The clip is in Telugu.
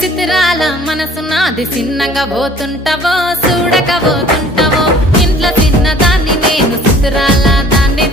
చిత్రాల మనసు నాది చిన్నగా పోతుంటావో చూడక పోతుంటావో ఇంట్లో చిన్న దాన్ని నేను చిత్రాల దాన్ని